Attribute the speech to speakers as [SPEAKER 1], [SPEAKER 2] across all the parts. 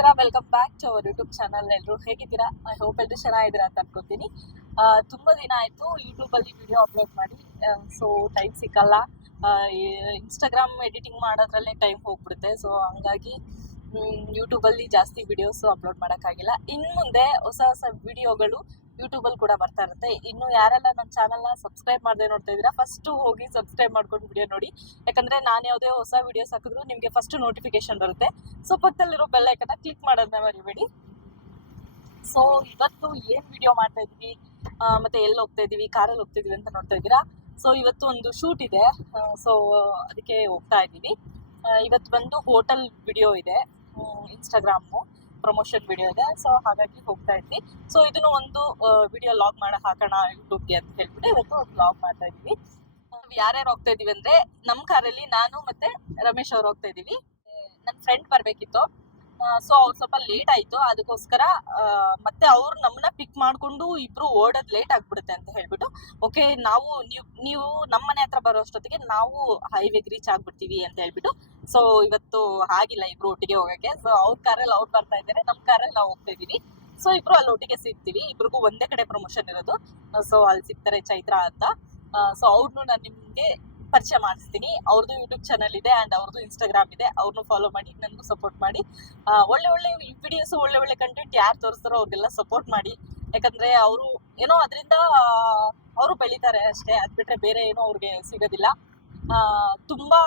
[SPEAKER 1] ನಮಸ್ಕಾರ welcome back to our YouTube channel ಎಲ್ಲರೂ ಹೇಗಿದ್ದೀರಾ? ಐ ಹೋಪ್ ಎಲ್ಲರೂ ಚೆನ್ನಾಗಿದ್ದೀರಾ ಅಂತ ಅನ್ಕೋತೀನಿ. ತುಂಬ ದಿನ ಆಯಿತು ಯೂಟ್ಯೂಬಲ್ಲಿ ವಿಡಿಯೋ ಅಪ್ಲೋಡ್ ಮಾಡಿ. ಸೊ ಟೈಮ್ ಸಿಕ್ಕಲ್ಲ. ಇನ್ಸ್ಟಾಗ್ರಾಮ್ ಎಡಿಟಿಂಗ್ ಮಾಡೋದ್ರಲ್ಲೇ ಟೈಮ್ ಹೋಗ್ಬಿಡುತ್ತೆ. ಸೊ ಹಂಗಾಗಿ ಯೂಟ್ಯೂಬಲ್ಲಿ ಜಾಸ್ತಿ ವಿಡಿಯೋಸ್ ಅಪ್ಲೋಡ್ ಮಾಡೋಕ್ಕಾಗಿಲ್ಲ. ಇನ್ನು ಮುಂದೆ ಹೊಸ ಹೊಸ ವಿಡಿಯೋಗಳು ಯೂಟ್ಯೂಬಲ್ಲಿ ಕೂಡ ಬರ್ತಾ ಇರುತ್ತೆ. ಇನ್ನು ಯಾರೆಲ್ಲ ನನ್ನ ಚಾನಲ್ನ ಸಬ್ಸ್ಕ್ರೈಬ್ ಮಾಡದೆ ನೋಡ್ತಾ ಇದ್ದೀರಾ ಫಸ್ಟು ಹೋಗಿ ಸಬ್ಸ್ಕ್ರೈಬ್ ಮಾಡ್ಕೊಂಡು ವಿಡಿಯೋ ನೋಡಿ. ಯಾಕಂದರೆ ನಾನು ಯಾವುದೇ ಹೊಸ ವಿಡಿಯೋಸ್ ಹಾಕಿದ್ರು ನಿಮಗೆ ಫಸ್ಟ್ ನೋಟಿಫಿಕೇಶನ್ ಬರುತ್ತೆ. ಸೊ ಪಕ್ಕದಲ್ಲಿರೋ ಬೆಲ್ಲ ಐಕನ್ನ ಕ್ಲಿಕ್ ಮಾಡೋದನ್ನ ಮರಿಬೇಡಿ. ಸೊ ಇವತ್ತು ಏನು ವಿಡಿಯೋ ಮಾಡ್ತಾ ಇದ್ದೀವಿ? ಮತ್ತೆ ಎಲ್ಲಿ ಹೋಗ್ತಾ ಇದೀವಿ ಕಾರಲ್ಲಿ ಹೋಗ್ತಾ ಇದೀವಿ ಅಂತ ನೋಡ್ತಾ ಇದ್ದೀರಾ? ಸೊ ಇವತ್ತು ಒಂದು ಶೂಟ್ ಇದೆ. ಸೊ ಅದಕ್ಕೆ ಹೋಗ್ತಾ ಇದ್ದೀವಿ. ಇವತ್ತು ಬಂದು ಹೋಟೆಲ್ ವಿಡಿಯೋ ಇದೆ. ಇನ್ಸ್ಟಾಗ್ರಾಮು ಪ್ರಮೋಷನ್ ವಿಡಿಯೋ ಇದೆ. ಸೊ ಹಾಗಾಗಿ ಹೋಗ್ತಾ ಇದ್ವಿ. ಸೊ ಇದನ್ನು ಒಂದು ವಿಡಿಯೋ ಲಾಗ್ ಮಾಡಿ, ಹಾಕೋಣ ಯೂಟ್ಯೂಬ್ಗೆ ಅಂತ ಹೇಳ್ಬಿಟ್ಟು ಇವತ್ತು ಒಂದು ಲಾಗ್ ಮಾಡ್ತಾ ಇದ್ವಿ ಯಾರ್ಯಾರು ಹೋಗ್ತಾ ಇದೀವಿ ಅಂದ್ರೆ ನಮ್ಮ ಕಾರಲ್ಲಿ ನಾನು ಮತ್ತೆ ರಮೇಶ್ ಅವ್ರು ಹೋಗ್ತಾ ಇದೀವಿ ನನ್ನ ಫ್ರೆಂಡ್ ಬರ್ಬೇಕಿತ್ತು. ಸೊ ಅವ್ರು ಸ್ವಲ್ಪ ಲೇಟ್ ಆಯ್ತು. ಅದಕ್ಕೋಸ್ಕರ ಮತ್ತೆ ಅವ್ರು ನಮ್ಮನ್ನ ಪಿಕ್ ಮಾಡ್ಕೊಂಡು ಇಬ್ರು ಓಡೋದ್ ಲೇಟ್ ಆಗ್ಬಿಡುತ್ತೆ ಅಂತ ಹೇಳ್ಬಿಟ್ಟು ಓಕೆ ನಾವು ನೀವು ನಮ್ಮ ಮನೆ ಹತ್ರ ಬರೋ ಅಷ್ಟೊತ್ತಿಗೆ ನಾವು ಹೈವೇಗೆ ರೀಚ್ ಆಗ್ಬಿಡ್ತೀವಿ ಅಂತ ಹೇಳ್ಬಿಟ್ಟು ಸೊ ಇವತ್ತು ಆಗಿಲ್ಲ ಇಬ್ರು ಒಟ್ಟಿಗೆ ಹೋಗಕ್ಕೆ. ಸೊ ಅವ್ರ ಕಾರಲ್ಲಿ ಅವ್ರು ಬರ್ತಾ ಇದ್ದಾರೆ. ನಮ್ಮ ಕಾರಲ್ಲಿ ನಾವು ಹೋಗ್ತಾ ಇದೀವಿ ಸೊ ಇಬ್ರು ಅಲ್ಲಿ ಒಟ್ಟಿಗೆ ಸಿಗ್ತೀವಿ. ಇಬ್ರಿಗೂ ಒಂದೇ ಕಡೆ ಪ್ರಮೋಷನ್ ಇರೋದು. ಸೊ ಅಲ್ಲಿ ಸಿಗ್ತಾರೆ ಚೈತ್ರ ಅಂತ. ಸೊ ಅವ್ರನ್ನೂ ನಾನು ನಿಮ್ಗೆ ಪರಿಚಯ ಮಾಡಿಸ್ತೀನಿ. ಅವ್ರದ್ದು ಯೂಟ್ಯೂಬ್ ಚಾನಲ್ ಇದೆ ಅಂಡ್ ಅವ್ರದ್ದು ಇನ್ಸ್ಟಾಗ್ರಾಮ್ ಇದೆ. ಅವ್ರನ್ನೂ ಫಾಲೋ ಮಾಡಿ, ನನಗೂ ಸಪೋರ್ಟ್ ಮಾಡಿ. ಒಳ್ಳೆ ಒಳ್ಳೆ ವಿಡಿಯೋಸ್ ಒಳ್ಳೆ ಒಳ್ಳೆ ಕಂಟೆಂಟ್ ಯಾರು ತೋರಿಸ್ತಾರೋ ಅವ್ರಿಗೆಲ್ಲ ಸಪೋರ್ಟ್ ಮಾಡಿ. ಯಾಕಂದ್ರೆ ಅವರು ಏನೋ ಅದರಿಂದ ಅವರು ಬೆಳಿತಾರೆ ಅಷ್ಟೇ. ಅದ್ ಬಿಟ್ರೆ ಬೇರೆ ಏನೋ ಅವ್ರಿಗೆ ಸಿಗೋದಿಲ್ಲ. ತುಂಬಾ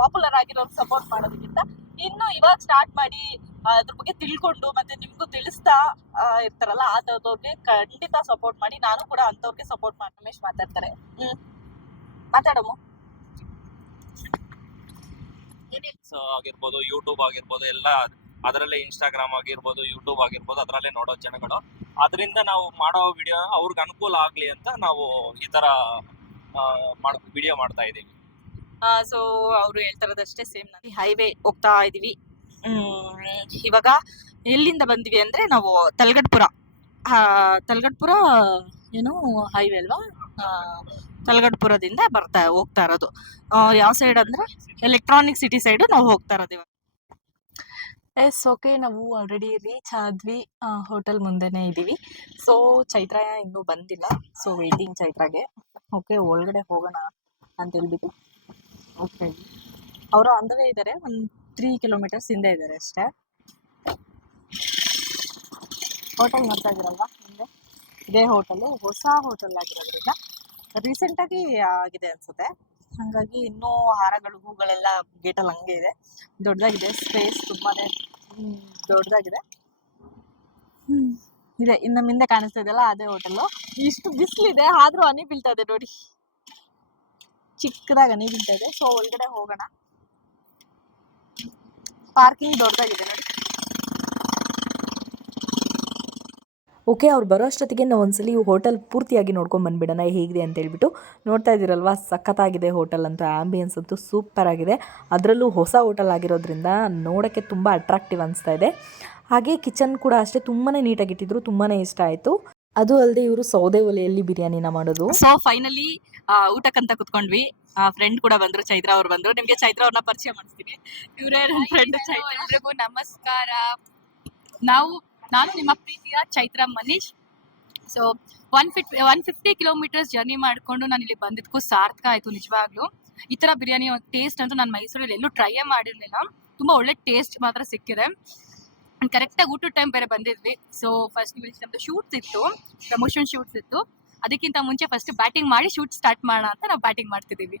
[SPEAKER 1] ಪಾಪ್ಯುಲರ್ ಆಗಿರೋರು ಸಪೋರ್ಟ್ ಮಾಡೋದಕ್ಕಿಂತ ಇನ್ನು ಇವಾಗ ಸ್ಟಾರ್ಟ್ ಮಾಡಿ ಅದ್ರ ಬಗ್ಗೆ ತಿಳ್ಕೊಂಡು ಮತ್ತೆ ನಿಮ್ಗೂ ತಿಳಿಸ್ತಾ ಇರ್ತಾರಲ್ಲ ಆ ಥರದವ್ರಿಗೆ ಖಂಡಿತ ಸಪೋರ್ಟ್ ಮಾಡಿ, ನಾನು ಕೂಡ ಅಂತವ್ರಿಗೆ ಸಪೋರ್ಟ್ ಮಾಡಿ, ರಮೇಶ್ ಮಾತಾಡ್ತಾರೆ. ಹ್ಮ್. ಮಾತಾಡಮ್ಮ
[SPEAKER 2] ಸೊ ಆಗಿರ್ಬೋದು ಯೂಟ್ಯೂಬ್ ಆಗಿರ್ಬೋದು, ಎಲ್ಲ ಅದರಲ್ಲೇ ಇನ್ಸ್ಟಾಗ್ರಾಮ್ ಆಗಿರ್ಬೋದು ಯೂಟ್ಯೂಬ್ ಆಗಿರ್ಬೋದು, ಅದರಲ್ಲೇ ನೋಡೋ ಜನಗಳು. ಅದರಿಂದ ನಾವು ಮಾಡೋ ವಿಡಿಯೋ ಅವ್ರಿಗೆ ಅನುಕೂಲ ಆಗ್ಲಿ ಅಂತ ನಾವು ಈ ತರ ಮಾಡ್ ವಿಡಿಯೋ ಮಾಡ್ತಾ ಇದ್ದೀವಿ.
[SPEAKER 1] ಸೊ ಅವರು ಹೇಳ್ತಾರದಷ್ಟೇ ಸೇಮ್ ನಾವು ಹೈವೇ ಹೋಗ್ತಾ ಹ್ಮ್, ಇವಾಗ ಎಲ್ಲಿಂದ ಬಂದ್ವಿ ಅಂದ್ರೆ ನಾವು ತಲಗಟ್ಪುರ. ತಲಗಟ್ಪುರ ಏನು ಹೈವೇ ಅಲ್ವಾ? ತಲಗಟ್ಪುರದಿಂದ ಬರ್ತಾ ಹೋಗ್ತಾ ಇರೋದು. ಯಾವ ಸೈಡ್ ಅಂದ್ರೆ ಎಲೆಕ್ಟ್ರಾನಿಕ್ ಸಿಟಿ ಸೈಡ್ ನಾವು ಹೋಗ್ತಾ ಇರೋದು ಇವಾಗ. Yes okay. ನಾವು ಆಲ್ರೆಡಿ ರೀಚ್ ಆದ್ವಿ ಹೋಟೆಲ್ ಮುಂದೆನೇ ಇದ್ದೀವಿ. ಸೊ ಚೈತ್ರ ಇನ್ನೂ ಬಂದಿಲ್ಲ. So waiting ಚೈತ್ರಾಗೆ. ಓಕೆ ಒಳಗಡೆ ಹೋಗೋಣ ಅಂತ ಹೇಳ್ಬಿಟ್ಟು. ಓಕೆ ಅವರು ಅಂದವೇ ಇದ್ದಾರೆ ಒಂದು ತ್ರೀ ಕಿಲೋಮೀಟರ್ಸ್ ಹಿಂದೆ ಇದ್ದಾರೆ ಅಷ್ಟೇ. ಹೋಟೆಲ್ ನೋಡ್ತಾ ಇದ್ದೀರಲ್ವಾ ಹಿಂದೆ ಇದೇ ಹೋಟೆಲು ಹೊಸ ಹೋಟೆಲ್ ಆಗಿರೋದ್ರಿಂದ. ರೀಸೆಂಟಾಗಿ ಆಗಿದೆ ಅನ್ಸುತ್ತೆ. ಹಾಗಾಗಿ ಇನ್ನೂ ಹಾರಗಳು ಹೂಗಳೆಲ್ಲ ಗೇಟಲ್ಲಿ ಹಂಗೆ ಇದೆ. ದೊಡ್ಡದಾಗಿದೆ. ಸ್ಪೇಸ್ ತುಂಬಾನೇ ಹ್ಮ್, ದೊಡ್ಡದಾಗಿದೆ. ಇದೆ ಇನ್ನು ಮುಂದೆ ಕಾಣಿಸ್ತಾ ಇದೆಯಲ್ಲ ಅದೇ ಹೋಟೆಲ್ ಇಷ್ಟು ಬಿಸಿಲಿದೆ ಆದ್ರೂ ಹನಿ ಬೀಳ್ತಾ ಇದೆ ನೋಡಿ. ಚಿಕ್ಕದಾಗ ಹನಿ ಬೀಳ್ತಾ ಇದೆ. ಸೊ ಒಳಗಡೆ ಹೋಗೋಣ. ಪಾರ್ಕಿಂಗ್ ದೊಡ್ಡದಾಗಿದೆ ನೋಡಿ.
[SPEAKER 3] ಓಕೆ ಅವ್ರು ಬರೋ ಅಷ್ಟೊತ್ತಿಗೆ ನಾವು ಒಂದ್ಸಲಿ ಹೋಟೆಲ್ ಪೂರ್ತಿಯಾಗಿ ನೋಡ್ಕೊಂಡು ಬಂದ್ಬಿಡೋಣ ಹೇಗಿದೆ ಅಂತ ಹೇಳ್ಬಿಟ್ಟು ನೋಡ್ತಾ ಇದ್ದೀರಲ್ವಾ? ಸಖತ್ತಾಗಿದೆ ಹೋಟೆಲ್ ಅಂತೂ ಆ್ಯಂಬಿಯನ್ಸ್ ಅಂತೂ ಸೂಪರ್ ಆಗಿದೆ. ಅದರಲ್ಲೂ ಹೊಸ ಹೋಟೆಲ್ ಆಗಿರೋದ್ರಿಂದ ನೋಡೋಕ್ಕೆ ತುಂಬ ಅಟ್ರಾಕ್ಟಿವ್ ಅನಿಸ್ತಾ ಇದೆ. ಹಾಗೆ ಕಿಚನ್ ಕೂಡ ಅಷ್ಟೇ ತುಂಬಾ ನೀಟಾಗಿ ಇಟ್ಟಿದ್ರು ತುಂಬಾ ಇಷ್ಟ ಆಯಿತು. ಅದು ಅಲ್ಲದೆ ಇವರು ಸೌದೆ ಒಲೆಯಲ್ಲಿ ಬಿರಿಯಾನಿನ ಮಾಡೋದು.
[SPEAKER 1] ಸೊ ಫೈನಲಿ ಊಟಕ್ಕಂತ ಕುತ್ಕೊಂಡ್ವಿ. ಫ್ರೆಂಡ್ ಕೂಡ ಬಂದ್ರು ಚೈತ್ರ ಅವ್ರು ಬಂದ್ರು. ನಿಮ್ಗೆ ಚೈತ್ರ ಅವ್ರನ್ನ ಪರಿಚಯ ಮಾಡಿಸ್ತೀನಿ. ಇವರೇ ನನ್ನ ಫ್ರೆಂಡ್ ಚೈತ್ರ.
[SPEAKER 4] ನಮಸ್ಕಾರ. ನಾವು ನಾನು ನಿಮ್ಮ ಪ್ರೀತಿಯ Chaitra Manish. So one fif one fifty kilometres journey ಮಾಡಿಕೊಂಡು ನಾನು ಇಲ್ಲಿ ಬಂದಿದ್ದಕ್ಕೂ ಸಾರ್ಥಕ ಆಯಿತು ನಿಜವಾಗ್ಲೂ. ಈ ಥರ ಬಿರಿಯಾನಿ ಟೇಸ್ಟ್ ಅಂತೂ ನಾನು ಮೈಸೂರಲ್ಲಿ ಎಲ್ಲೂ ಟ್ರೈಯೇ ಮಾಡಿರಲಿಲ್ಲ. ತುಂಬ ಒಳ್ಳೆ ಟೇಸ್ಟ್ ಮಾತ್ರ ಸಿಕ್ಕಿದೆ. ಕರೆಕ್ಟಾಗಿ ಊಟದ ಟೈಮ್ ಬೇರೆ ಬಂದಿದ್ವಿ. ಸೊ ಫಸ್ಟ್ ನಮ್ಮದು ಶೂಟ್ಸ್ ಇತ್ತು ಪ್ರಮೋಷನ್ ಶೂಟ್ಸ್ ಇತ್ತು. ಅದಕ್ಕಿಂತ ಮುಂಚೆ ಫಸ್ಟ್ ಬ್ಯಾಟಿಂಗ್ ಮಾಡಿ ಶೂಟ್ ಸ್ಟಾರ್ಟ್ ಮಾಡೋಣ ಅಂತ ನಾವು ಬ್ಯಾಟಿಂಗ್ ಮಾಡ್ತಿದ್ದೀವಿ.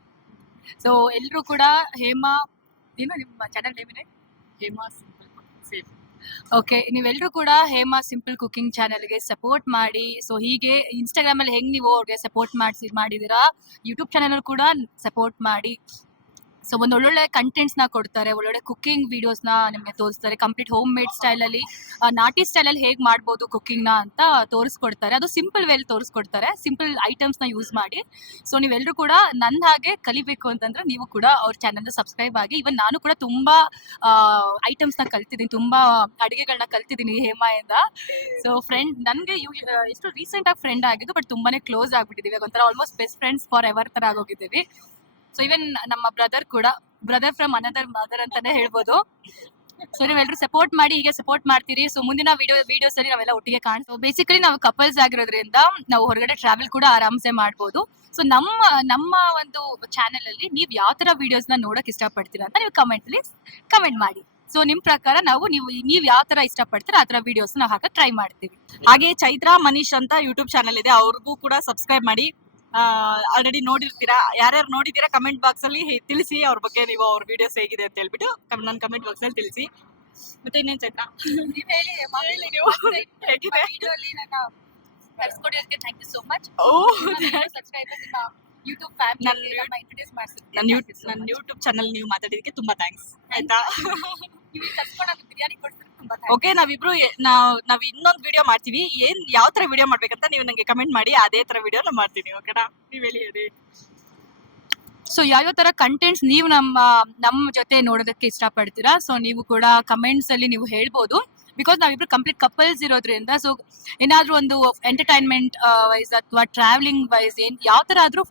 [SPEAKER 4] ಸೊ ಎಲ್ಲರೂ ಕೂಡ ಹೇಮಾ, ಏನು ನಿಮ್ಮ ಚಾನಲ್ ನೇಮಿದೆ ಹೇಮಾ ಸೇಮ್ ಓಕೆ ನೀವೆಲ್ಲರೂ ಕೂಡ ಹೇಮಾ ಸಿಂಪಲ್ ಕುಕಿಂಗ್ ಚಾನಲ್ಗೆ ಸಪೋರ್ಟ್ ಮಾಡಿ. ಸೊ ಹೀಗೆ ಇನ್ಸ್ಟಾಗ್ರಾಮಲ್ಲಿ ಹೆಂಗೆ ನೀವು ಅವ್ರಿಗೆ ಸಪೋರ್ಟ್ ಮಾಡಿಸಿ ಮಾಡಿದ್ದೀರಾ ಯೂಟ್ಯೂಬ್ ಚಾನಲ್ ಕೂಡ ಸಪೋರ್ಟ್ ಮಾಡಿ. ಸೊ ಒಂದು ಒಳ್ಳೊಳ್ಳೆ ಕಂಟೆಂಟ್ಸ್ನ ಕೊಡ್ತಾರೆ, ಒಳ್ಳೊಳ್ಳೆ ವಿಡಿಯೋಸ್ನ ನಿಮಗೆ ತೋರಿಸ್ತಾರೆ. ಕಂಪ್ಲೀಟ್ ಹೋಮ್ ಮೇಡ್ ಸ್ಟೈಲಲ್ಲಿ ನಾಟಿ ಸ್ಟೈಲಲ್ಲಿ ಹೇಗೆ ಮಾಡ್ಬೋದು ಕುಕಿಂಗ್ನ ಅಂತ ತೋರಿಸ್ಕೊಡ್ತಾರೆ. ಅದು ಸಿಂಪಲ್ ವೇಲ್ ತೋರಿಸ್ಕೊಡ್ತಾರೆ ಸಿಂಪಲ್ ಐಟಮ್ಸ್ನ ಯೂಸ್ ಮಾಡಿ. ಸೊ ನೀವೆಲ್ಲರೂ ಕೂಡ ನನ್ನ ಹಾಗೆ ಕಲಿಬೇಕು ಅಂತಂದ್ರೆ ನೀವು ಕೂಡ ಅವ್ರ ಚಾನಲ್ನ ಸಬ್ಸ್ಕ್ರೈಬ್ ಆಗಿ ಇವನ್ ನಾನು ಕೂಡ ತುಂಬಾ ಐಟಮ್ಸ್ನ ಕಲ್ತಿದ್ದೀನಿ, ತುಂಬಾ ಅಡುಗೆಗಳನ್ನ ಕಲ್ತಿದ್ದೀನಿ ಹೇಮಾಯಿಂದ. ಸೊ ಫ್ರೆಂಡ್ ನನಗೆ ಎಷ್ಟು ರೀಸೆಂಟಾಗಿ ಫ್ರೆಂಡ್ ಆಗಿದ್ದು ಬಟ್ ತುಂಬಾನೇ ಕ್ಲೋಸ್ ಆಗ್ಬಿಟ್ಟಿದ್ದೀವಿ ಒಂಥರ almost best friends for ever ತರ ಆಗೋಗಿದ್ದೀವಿ. ಸೊ ಇವನ್ ನಮ್ಮ ಬ್ರದರ್ ಕೂಡ ಬ್ರದರ್ ಫ್ರಮ್ ಅನದರ್ ಮದರ್ ಅಂತಾನೆ ಹೇಳ್ಬೋದು. ಸೊ ನೀವೆಲ್ಲರೂ ಸಪೋರ್ಟ್ ಮಾಡಿ, ಹೀಗೆ ಸಪೋರ್ಟ್ ಮಾಡ್ತೀರಿ. ಸೊ ಮುಂದಿನ ವಿಡಿಯೋ ವಿಡಿಯೋಸ್ ಅಲ್ಲಿ ನಾವೆಲ್ಲ ಒಟ್ಟಿಗೆ ಕಾಣ್ತೀವಿ ಬೇಸಿಕಲಿ ನಾವು ಕಪಲ್ಸ್ ಆಗಿರೋದ್ರಿಂದ ನಾವು ಹೊರಗಡೆ ಟ್ರಾವೆಲ್ ಕೂಡ ಆರಾಮ್ಸೆ ಮಾಡ್ಬೋದು. ಸೊ ನಮ್ಮ ನಮ್ಮ ಒಂದು ಚಾನೆಲ್ ಅಲ್ಲಿ ನೀವು ಯಾವ ತರ ವಿಡಿಯೋಸ್ನ ನೋಡಕ್ ಇಷ್ಟಪಡ್ತೀರಾ ಅಂತ ನೀವು ಕಮೆಂಟ್ ಅಲ್ಲಿ ಕಮೆಂಟ್ ಮಾಡಿ. ಸೊ ನಿಮ್ ಪ್ರಕಾರ ನಾವು, ನೀವು ನೀವು ಯಾವ ತರ ಇಷ್ಟಪಡ್ತೀರಾ ಆ ತರ ವಿಡಿಯೋಸ್ ನಾವು ಹಾಕಕ್ ಟ್ರೈ ಮಾಡ್ತೀವಿ.
[SPEAKER 1] ಹಾಗೆ ಚೈತ್ರಾ ಮನೀಶ್ ಅಂತ ಯೂಟ್ಯೂಬ್ ಚಾನಲ್ ಇದೆ, ಅವ್ರಿಗೂ ಕೂಡ ಸಬ್ಸ್ಕ್ರೈಬ್ ಮಾಡಿ. ಆಲ್ರೆಡಿ ನೋಡಿರ್ತೀರಾ? ಯಾರ್ಯಾರು ನೋಡಿದ್ದೀರಾ ಕಮೆಂಟ್ ಬಾಕ್ಸ್ ಅಲ್ಲಿ ತಿಳಿಸಿ ಅವ್ರ ಬಗ್ಗೆ ನೀವು ಅವ್ರ ವಿಡಿಯೋಸ್ ಹೇಗಿದೆ ಅಂತ ಹೇಳ್ಬಿಟ್ಟು ನನ್ನ ಕಮೆಂಟ್ ಬಾಕ್ಸ್ ಅಲ್ಲಿ ತಿಳಿಸಿ. ಮತ್ತೆ ಇನ್ನೇನ್ ಚೈತ್ರ?
[SPEAKER 4] ನೀವ್ ಹೇಳಿ
[SPEAKER 1] ಹೇಳಿ ನೀವು. ಹೇಗಿದೆ?
[SPEAKER 4] ನನ್ನ thank you so much
[SPEAKER 1] O
[SPEAKER 4] subscribers YouTube family ನಮ್ಮ ಇಂಟ್ರೊಡ್ಯೂಸ್ ಮಾಡ್ಸಿದ್ವಿ
[SPEAKER 1] ನನ್ನ ನನ್ನ ಯೂಟ್ಯೂಬ್ ಚಾನಲ್ ನೀವು ಮಾತಾಡಿದಕ್ಕೆ ತುಂಬಾ ಥ್ಯಾಂಕ್ಸ್ ಆಯ್ತಾ?
[SPEAKER 4] ನೀವು ಕರ್ಸ್ಕೊಂಡು ಬಿರಿಯಾನಿ ಕೊಡ್ತಾರೆ?
[SPEAKER 1] ಓಕೆ ನಾವಿಬ್ರು ನಾವ್ ನಾವ್ ಇನ್ನೊಂದು ವಿಡಿಯೋ ಮಾಡ್ತೀವಿ. ಏನ್ ಯಾವ ತರ ವಿಡಿಯೋ ಮಾಡ್ಬೇಕಂತ ನೀವು ನಂಗೆ ಕಮೆಂಟ್ ಮಾಡಿ ಅದೇ ತರ ವಿಡಿಯೋ ನಾವು ಮಾಡ್ತೀನಿ ಓಕೆನಾ ನೀವ್ ಹೇಳಿ ಹೇಳಿ.
[SPEAKER 4] ಸೊ ಯಾವ್ಯಾವ ತರ ಕಂಟೆಂಟ್ಸ್ ನೀವು ನಮ್ಮ ನಮ್ಮ ಜೊತೆ ನೋಡೋದಕ್ಕೆ ಇಷ್ಟಪಡ್ತೀರಾ? ಸೊ ನೀವು ಕೂಡ ಕಮೆಂಟ್ಸ್ ಅಲ್ಲಿ ನೀವು ಹೇಳ್ಬೋದು. ಬಿಕಾಸ್ ನಾವಿಬ್ರು ಕಂಪ್ಲೀಟ್ ಕಪಲ್ಸ್ ಇರೋದ್ರಿಂದ ಸೊ ಏನಾದ್ರೂ ಒಂದು ಎಂಟರ್ಟೈನ್ಮೆಂಟ್ ವೈಸ್ ಅಥವಾ ಟ್ರಾವೆಲಿಂಗ್ ವೈಸ್ ಏನ್ ಯಾವ ತರ ಆದ್ರೂ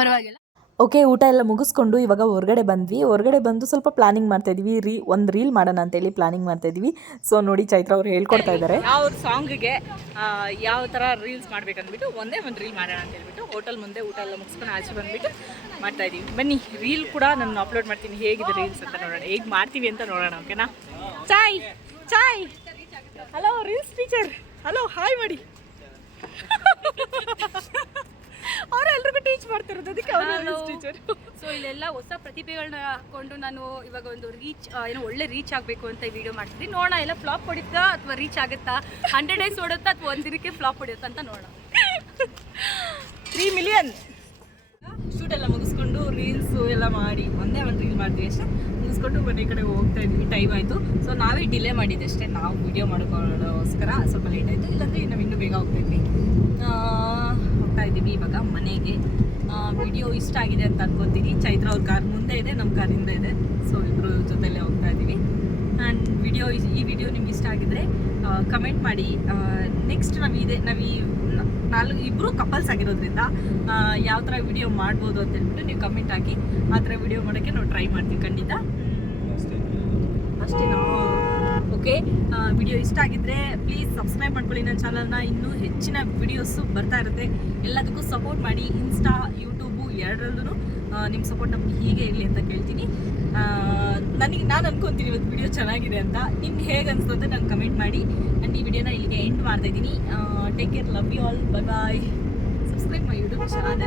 [SPEAKER 4] ಪರವಾಗಿಲ್ಲ.
[SPEAKER 3] ಓಕೆ, ಊಟ ಎಲ್ಲ ಮುಗಿಸ್ಕೊಂಡು ಇವಾಗ ಹೊರಗಡೆ ಬಂದ್ವಿ. ಹೊರಗಡೆ ಬಂದು ಸ್ವಲ್ಪ ಪ್ಲಾನಿಂಗ್ ಮಾಡ್ತಾ ಇದೀವಿ. ರೀ, ಒಂದು ರೀಲ್ ಮಾಡೋಣ ಅಂತೇಳಿ ಪ್ಲಾನಿಂಗ್ ಮಾಡ್ತಾ ಇದೀವಿ. ಸೊ, ನೋಡಿ ಚೈತ್ರ ಅವ್ರು ಹೇಳ್ಕೊಡ್ತಾ ಇದ್ದಾರೆ.
[SPEAKER 1] ಅವ್ರ ಸಾಂಗ್ಗೆ ಯಾವ ತರ ರೀಲ್ಸ್ ಮಾಡ್ಬೇಕಂದ್ಬಿಟ್ಟು ಒಂದೇ ಒಂದು ರೀಲ್ ಮಾಡೋಣ ಅಂತ ಹೇಳ್ಬಿಟ್ಟು ಹೋಟೆಲ್ ಮುಂದೆ ಊಟ ಎಲ್ಲ ಮುಗಿಸ್ಕೊಂಡು ಆಚೆ ಬಂದ್ಬಿಟ್ಟು ಮಾಡ್ತಾ ಇದೀವಿ. ಬನ್ನಿ ರೀಲ್ ಕೂಡ ನಾನು ಅಪ್ಲೋಡ್ ಮಾಡ್ತೀನಿ. ಹೇಗಿದೆ ರೀಲ್ಸ್ ಅಂತ ನೋಡೋಣ. ಹೇಗೆ ಮಾಡ್ತೀವಿ ಅಂತ ನೋಡೋಣ ಓಕೆನಾ ಚಾಯ್ ಚಾಯ್. Hello reels teacher hello hi ಮಾಡಿ ಅವ್ರು ಎಲ್ರಿಗೂ ಟೀಚ್ ಮಾಡ್ತಿರೋದು ಅದಕ್ಕೆ ಅವರು ಟೀಚರ್
[SPEAKER 4] ಸೊ ಇಲ್ಲೆಲ್ಲ ಹೊಸ ಪ್ರತಿಭೆಗಳನ್ನ ಹಾಕೊಂಡು ನಾನು ಇವಾಗ ಒಂದು ರೀಚ್ ಏನೋ ಒಳ್ಳೆ ರೀಚ್ ಆಗಬೇಕು ಅಂತ ವಿಡಿಯೋ ಮಾಡ್ತಿದ್ದೀನಿ. ನೋಡೋಣ ಎಲ್ಲ ಫ್ಲಾಪ್ ಹೊಡಿತಾ ಅಥವಾ ರೀಚ್ ಆಗುತ್ತಾ? ಹಂಡ್ರೆಡ್ ಡೇಸ್ ಓಡುತ್ತಾ ಅಥವಾ ಒಂದು ದಿನಕ್ಕೆ ಫ್ಲಾಪ್ ಹೊಡಿಯುತ್ತಾ ಅಂತ ನೋಡೋಣ.
[SPEAKER 1] ತ್ರೀ ಮಿಲಿಯನ್ ಶೂಟ್ ಎಲ್ಲ ಮುಗಿಸ್ಕೊಂಡು ರೀಲ್ಸು ಎಲ್ಲ ಮಾಡಿ ಒಂದೇ ಒಂದು ರೀಲ್ ಮಾಡಿದ್ವಿ ಅಷ್ಟೇ. ಮುಗಿಸ್ಕೊಂಡು ಮನೆ ಕಡೆ ಹೋಗ್ತಾ ಇದ್ವಿ ಟೈಮ್ ಆಯಿತು. ಸೊ ನಾವೇ ಡಿಲೇ ಮಾಡಿದ್ದೆ ಅಷ್ಟೇ. ನಾವು ವಿಡಿಯೋ ಮಾಡ್ಕೊಳ್ಳೋಸ್ಕರ ಸ್ವಲ್ಪ ಲೇಟ್ ಆಯಿತು. ಇಲ್ಲಾಂದರೆ ನಾವು ಇನ್ನೂ ಬೇಗ ಹೋಗ್ತಾ ಇದ್ವಿ. ಹೋಗ್ತಾ ಇದ್ದೀವಿ ಇವಾಗ ಮನೆಗೆ. ವಿಡಿಯೋ ಇಷ್ಟ ಆಗಿದೆ ಅಂತ ಅನ್ಕೋತೀನಿ. ಚೈತ್ರ ಅವ್ರ ಕಾರ್ ಮುಂದೆ ಇದೆ ನಮ್ಮ ಕಾರ್ ಹಿಂದೆ ಇದೆ. ಸೊ ಇಬ್ಬರು ಜೊತೆಲೇ ಹೋಗ್ತಾ ಇದ್ದೀವಿ. ಆ್ಯಂಡ್ ವಿಡಿಯೋ ಈ ವಿಡಿಯೋ ನಿಮ್ಗೆ ಇಷ್ಟ ಆಗಿದ್ರೆ ಕಮೆಂಟ್ ಮಾಡಿ. ನೆಕ್ಸ್ಟ್ ನಾವು ಇದೆ ನಾವು ಈ ನಾಲ್ಕು ಇಬ್ಬರು ಕಪಲ್ಸ್ ಆಗಿರೋದ್ರಿಂದ ಯಾವ ಥರ ವಿಡಿಯೋ ಮಾಡ್ಬೋದು ಅಂತ ಹೇಳ್ಬಿಟ್ಟು ನೀವು ಕಮೆಂಟ್ ಹಾಕಿ ಆ ಥರ ವಿಡಿಯೋ ಮಾಡೋಕ್ಕೆ ನಾವು ಟ್ರೈ ಮಾಡ್ತೀವಿ. ಖಂಡಿತ? ಅಷ್ಟೇನಾ? ಓಕೆ ವಿಡಿಯೋ ಇಷ್ಟ ಆಗಿದ್ರೆ ಪ್ಲೀಸ್ ಸಬ್ಸ್ಕ್ರೈಬ್ ಮಾಡ್ಕೊಳ್ಳಿ. ನನ್ನ ಚಾನಲ್ನ ಇನ್ನೂ ಹೆಚ್ಚಿನ ವಿಡಿಯೋಸು ಬರ್ತಾ ಇರುತ್ತೆ. ಎಲ್ಲದಕ್ಕೂ ಸಪೋರ್ಟ್ ಮಾಡಿ. ಇನ್ಸ್ಟಾ ಯೂಟ್ಯೂಬು ಎರಡರಲ್ಲೂ ನಿಮ್ಮ ಸಪೋರ್ಟ್ ನಮಗೆ ಹೀಗೆ ಇರಲಿ ಅಂತ ಕೇಳ್ತೀನಿ. ನನಗೆ, ನಾನು ಅನ್ಕೊಂತೀನಿ ಇವತ್ತು ವಿಡಿಯೋ ಚೆನ್ನಾಗಿದೆ ಅಂತ. ನಿಮ್ಗೆ ಹೇಗೆ ಅನಿಸ್ತು ಅಂತ ನಂಗೆ ಕಮೆಂಟ್ ಮಾಡಿ. ಆ್ಯಂಡ್ ಈ ವಿಡಿಯೋನ ಇಲ್ಲಿಗೆ ಎಂಡ್ ಮಾಡ್ತಾ ಇದ್ದೀನಿ. Take care love you all bye bye subscribe my YouTube channel